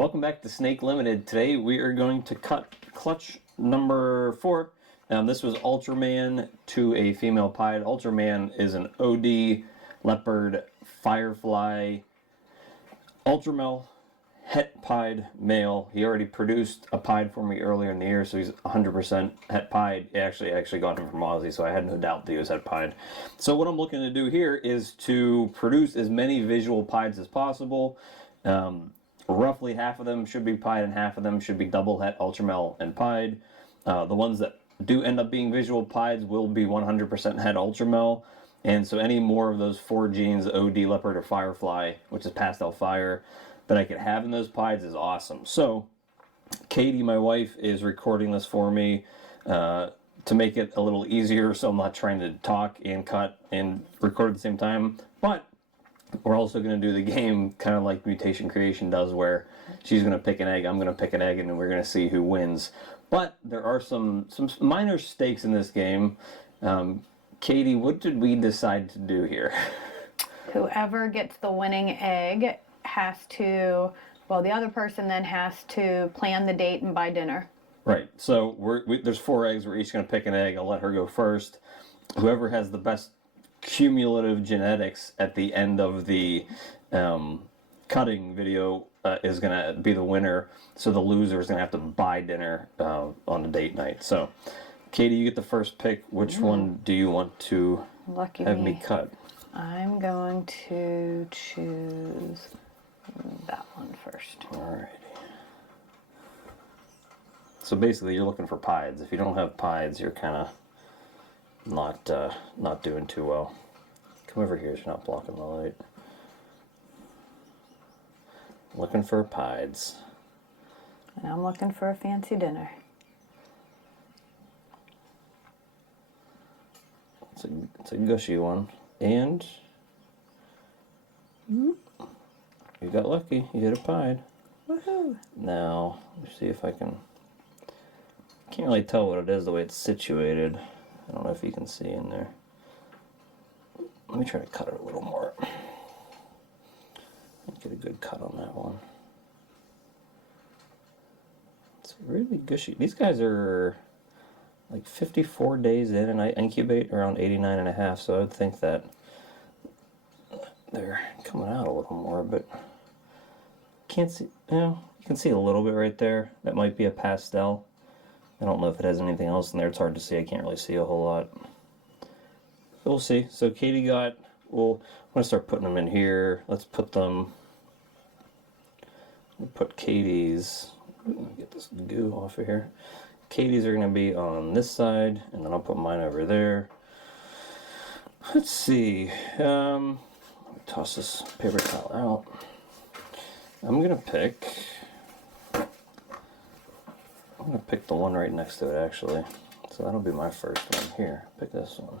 Welcome back to Snake Limited. Today we are going to cut clutch number 4. This was Ultraman to a female pied. Ultraman is an OD Leopard Firefly Ultramel het pied male. He already produced a pied for me earlier in the year, so he's 100% het pied. I actually got him from Aussie, so I had no doubt that he was het pied. So what I'm looking to do here is to produce as many visual pieds as possible. Roughly half of them should be pied and half of them should be double het Ultramel and pied. The ones that do end up being visual pieds will be 100% het Ultramel. And so any more of those 4 genes, OD, Leopard, or Firefly, which is pastel fire, that I could have in those pieds is awesome. So Katie, my wife, is recording this for me to make it a little easier, so I'm not trying to talk and cut and record at the same time. But we're also going to do the game kind of like Mutation Creation does, where she's going to pick an egg, I'm going to pick an egg, and we're going to see who wins. But there are some minor stakes in this game. Katie, what did we decide to do here? Whoever gets the winning egg has to, well, the other person then has to plan the date and buy dinner. Right. So there's 4 eggs. We're each going to pick an egg. I'll let her go first. Whoever has the best cumulative genetics at the end of the cutting video is going to be the winner. So the loser is going to have to buy dinner on the date night. So, Katie, you get the first pick. Which one do you want to have me cut? I'm going to choose that one first. Alrighty. So basically, you're looking for pieds. If you don't have pieds, you're kind of not doing too well. Come over here so you're not blocking the light. Looking for pieds. And I'm looking for a fancy dinner. It's a gushy one. And you got lucky. You hit a pied. Woohoo! Now, let me see if I can... Can't really tell what it is the way it's situated. I don't know if you can see in there. Let me try to cut it a little more. Get a good cut on that one. It's really gushy. These guys are like 54 days in, and I incubate around 89 and a half, so I would think that they're coming out a little more, but can't see, you can see a little bit right there. That might be a pastel. I don't know if it has anything else in there. It's hard to see. I can't really see a whole lot. We'll see. So Katie got, I'm going to start putting them in here. Let's put them, put Katie's, let me get this goo off of here. Katie's are going to be on this side, and then I'll put mine over there. Let's see. Let me toss this paper towel out. I'm going to pick the one right next to it, actually. So that'll be my first one here. Pick this one.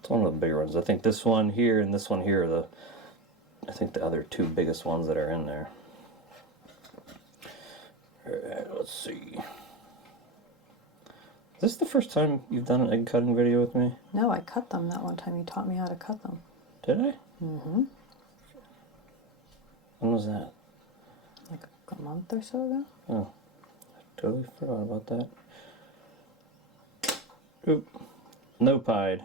It's one of the bigger ones. I think this one here and this one here are the other 2 biggest ones that are in there. Alright, let's see. Is this the first time you've done an egg cutting video with me? No, I cut them that one time. You taught me how to cut them. Did I? Mm-hmm. When was that? Like a month or so ago. Oh, I totally forgot about that. Oop. No pied.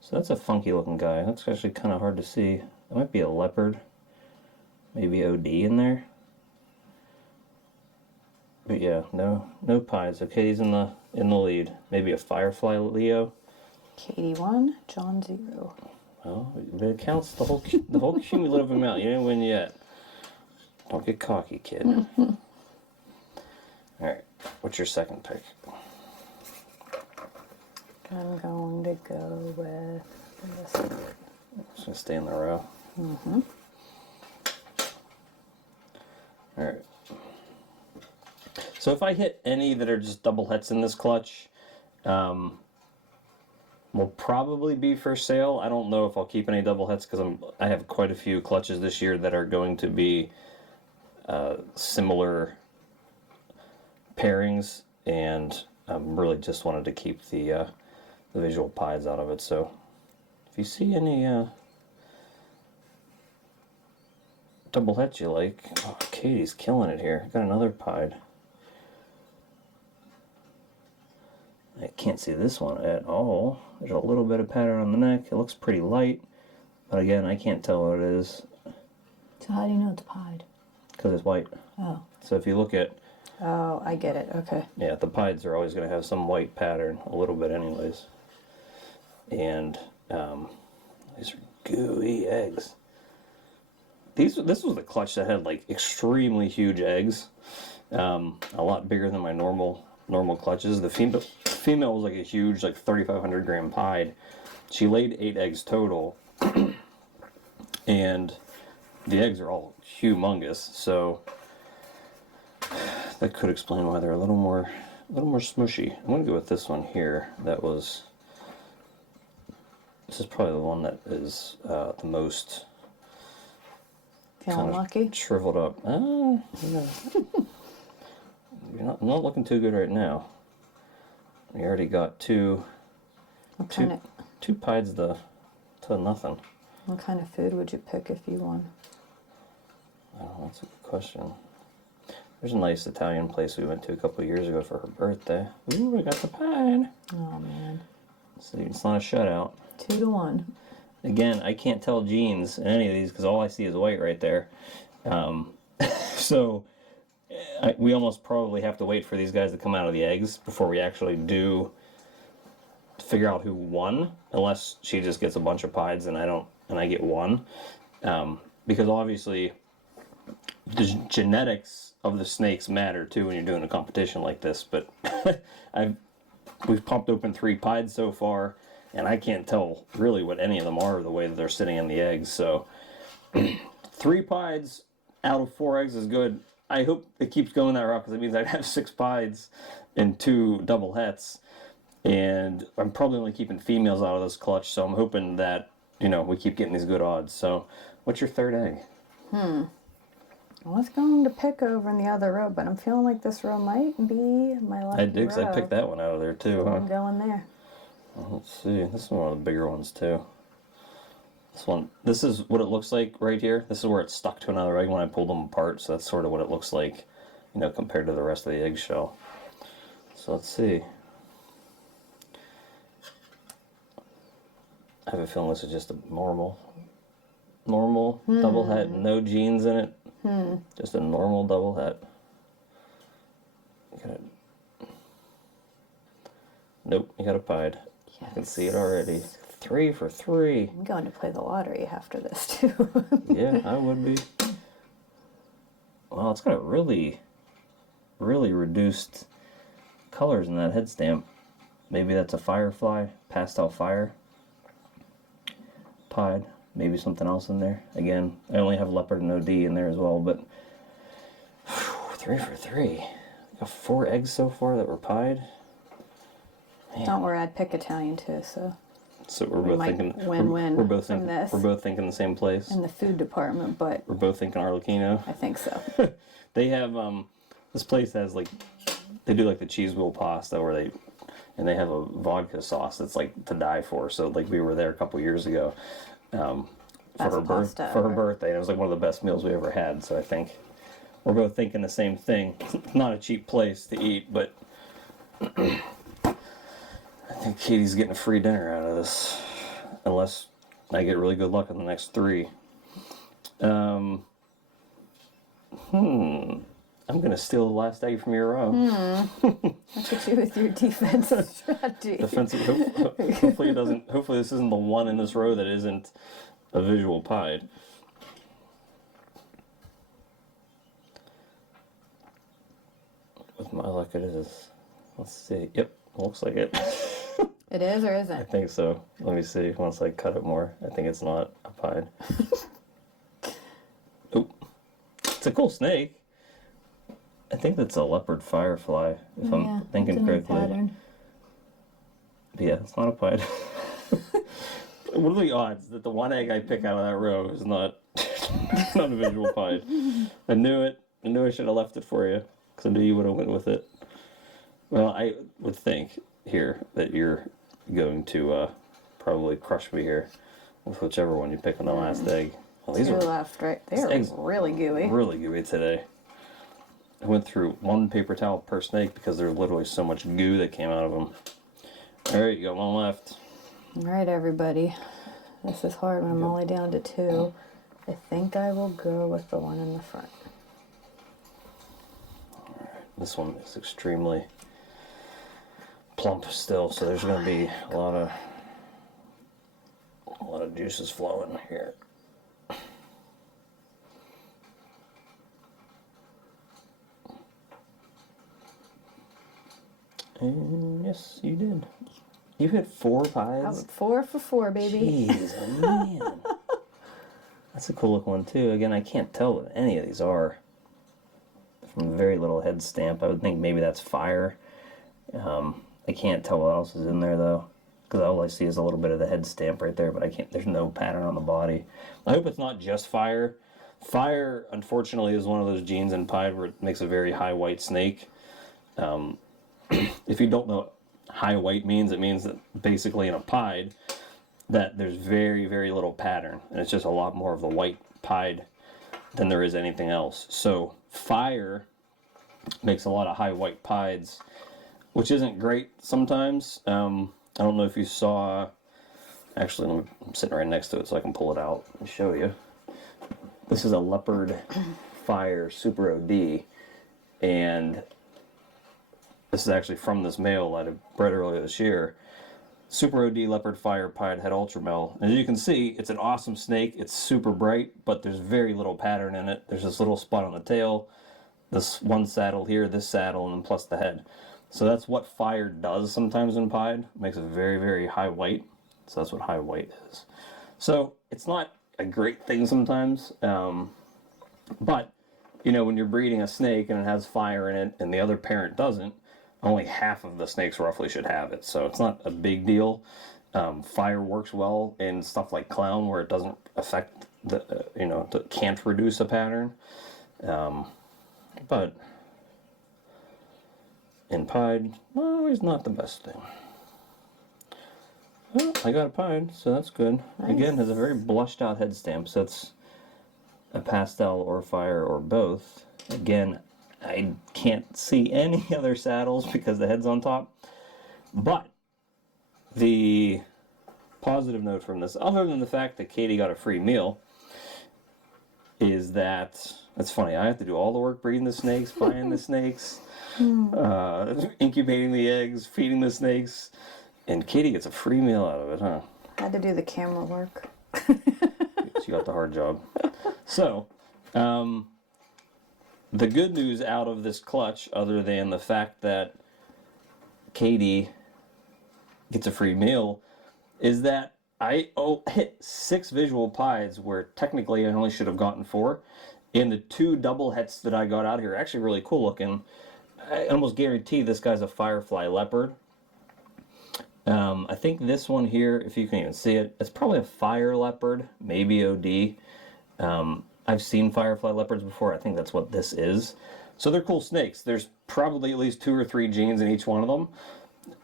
So that's a funky looking guy. That's actually kind of hard to see. That might be a leopard. Maybe OD in there. But yeah, no pies. So Katie's in the lead. Maybe a Firefly Leo. Katie 1, John 0. Well, but it counts the whole cumulative amount. You didn't win yet. Don't get cocky, kid. All right, what's your second pick? I'm going to go with this one. Just gonna stay in the row. Mm-hmm. All right. So if I hit any that are just double hets in this clutch, will probably be for sale. I don't know if I'll keep any double hets because I have quite a few clutches this year that are going to be similar pairings, and I really just wanted to keep the visual pies out of it. So if you see any double hets you like. Oh, Katie's killing it here. Got another pied. I can't see this one at all. There's a little bit of pattern on the neck. It looks pretty light, but again, I can't tell what it is. So how do you know it's pied? Because it's white. Oh. So if you look at... Oh, I get it. Okay. Yeah, the pieds are always going to have some white pattern, a little bit anyways. And these are gooey eggs. This was the clutch that had like extremely huge eggs. A lot bigger than my normal clutches. The female was like a huge, like 3,500 gram pied. She laid 8 eggs total, and the eggs are all humongous. So that could explain why they're a little more smushy. I'm gonna go with this one here. This is probably the one that is the most feeling lucky, shriveled up. Yeah. You're not looking too good right now. We already got two pieds to nothing. What kind of food would you pick if you won? Oh, that's a good question. There's a nice Italian place we went to a couple of years ago for her birthday. Ooh, we got the pied. Oh man. So it's not a shutout. 2-1. Again, I can't tell genes in any of these because all I see is white right there. So we almost probably have to wait for these guys to come out of the eggs before we actually do figure out who won, unless she just gets a bunch of pieds and I get one. Because obviously the genetics of the snakes matter too when you're doing a competition like this. But we've popped open 3 pieds so far, and I can't tell really what any of them are the way that they're sitting in the eggs. So 3 pieds out of 4 eggs is good. I hope it keeps going that route because it means I'd have 6 pieds and 2 double hets. And I'm probably only keeping females out of this clutch, so I'm hoping that, we keep getting these good odds. So what's your third egg? I was going to pick over in the other row, but I'm feeling like this row might be my lucky I did, because row. I picked that one out of there too. So I'm going there. Well, let's see. This is one of the bigger ones too. This is what it looks like right here. This is where it's stuck to another egg when I pulled them apart, so that's sort of what it looks like, compared to the rest of the eggshell. So let's see. I have a feeling this is just a normal double het, no genes in it. Just a normal double het. Nope, you got a pied. Yes. I can see it already. 3 for 3. I'm going to play the lottery after this too. Yeah, I would be. Well, it's got a really reduced colors in that head stamp. Maybe that's a Firefly, pastel fire. Pied. Maybe something else in there. Again, I only have leopard and OD in there as well, but 3 for 3. Got 4 eggs so far that were pied. Man. Don't worry, I'd pick Italian too, so we're both thinking win-win. We're both thinking the same place. In the food department, but we're both thinking Arlecchino. I think so. They have this place has they do the cheese wheel pasta where they have a vodka sauce that's to die for. So we were there a couple years ago for her birthday, and it was one of the best meals we ever had. So I think we're both thinking the same thing. It's not a cheap place to eat, but I think Katie's getting a free dinner out of this, unless I get really good luck in the next 3. I'm gonna steal the last egg from your row. Look at you with your defensive strategy. Hopefully it doesn't. Hopefully this isn't the one in this row that isn't a visual pied. With my luck, it is. Let's see. Yep, looks like it. It is or isn't? I think so. Let me see. Once I cut it more, I think it's not a pied. Oh, it's a cool snake. I think that's a leopard firefly, if I'm thinking correctly. But yeah, it's not a pied. What are the odds that the one egg I pick out of that row is not a visual pied? I knew it. I knew I should have left it for you, because I knew you would have went with it. Well, I would think here that you're going to probably crush me here with whichever one you pick on the last egg. Well, these Two are left, right? They're eggs really gooey. really gooey today. I went through one paper towel per snake because there's literally so much goo that came out of them. All right, you got one left. All right, everybody. This is hard when I'm only down to 2. I think I will go with the one in the front. All right, this one is extremely plump still, so there's going to be a lot of juices flowing here. And yes, you did. You hit 4 pies? 4 for 4, baby. Jeez, man. That's a cool looking one too. Again, I can't tell what any of these are. From very little head stamp. I would think maybe that's fire. I can't tell what else is in there though, because all I see is a little bit of the head stamp right there, but I can't. There's no pattern on the body. I hope it's not just fire. Fire, unfortunately, is one of those genes in pied where it makes a very high white snake. If you don't know what high white means, it means that basically in a pied that there's very, very little pattern, and it's just a lot more of the white pied than there is anything else. So fire makes a lot of high white pieds, which isn't great sometimes. I don't know if you saw, actually I'm sitting right next to it so I can pull it out and show you. This is a leopard fire super OD, and this is actually from this male that I bred earlier this year. Super OD leopard fire pied head Ultramel. As you can see, it's an awesome snake. It's super bright, but there's very little pattern in it. There's this little spot on the tail, this one saddle here, this saddle, and then plus the head. So that's what fire does sometimes in pied. It makes it very, very high white. So that's what high white is. So it's not a great thing sometimes, but you know, when you're breeding a snake and it has fire in it and the other parent doesn't, only half of the snakes roughly should have it, so it's not a big deal. Fire works well in stuff like clown where it doesn't affect the, can't reduce a pattern. But in pied, always not the best thing. Well, I got a pied, so that's good. Nice. Again, has a very blushed out head stamp, so it's a pastel or fire or both. Again, I can't see any other saddles because the head's on top. But the positive note from this, other than the fact that Katie got a free meal, is that, it's funny, I have to do all the work breeding the snakes, buying the snakes, incubating the eggs, feeding the snakes, and Katie gets a free meal out of it, huh? I had to do the camera work. She got the hard job. So, the good news out of this clutch, other than the fact that Katie gets a free meal, is that I hit 6 visual pies where technically I only should have gotten 4. And the 2 double hets that I got out here are actually really cool looking. I almost guarantee this guy's a Firefly leopard. I think this one here, if you can even see it, it's probably a fire leopard, maybe OD. I've seen Firefly leopards before. I think that's what this is. So they're cool snakes. There's probably at least 2 or 3 genes in each one of them,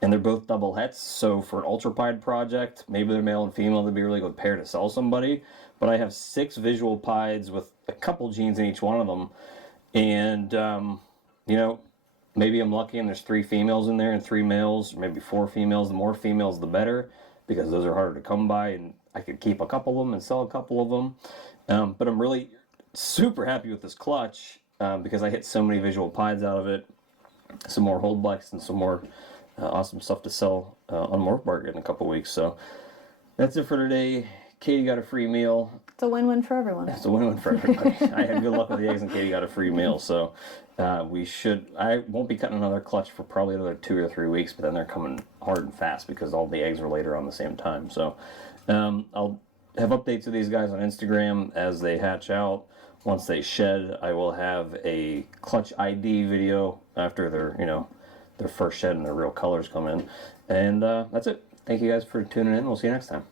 and they're both double hets. So for an ultra pied project, maybe they're male and female, they'd be a really good pair to sell somebody. But I have 6 visual pieds with a couple genes in each one of them, and maybe I'm lucky and there's 3 females in there and 3 males, or maybe 4 females. The more females, the better, because those are harder to come by, and I could keep a couple of them and sell a couple of them. But I'm really super happy with this clutch because I hit so many visual pieds out of it, some more holdbacks, and some more awesome stuff to sell on Morph Market in a couple weeks. So that's it for today. Katie got a free meal. It's a win-win for everyone. It's a win-win for everybody. I had good luck with the eggs, and Katie got a free meal. So I won't be cutting another clutch for probably another 2 or 3 weeks, but then they're coming hard and fast because all the eggs are later on the same time. So I'll have updates of these guys on Instagram as they hatch out. Once they shed, I will have a clutch ID video after their first shed and their real colors come in. And that's it. Thank you guys for tuning in. We'll see you next time.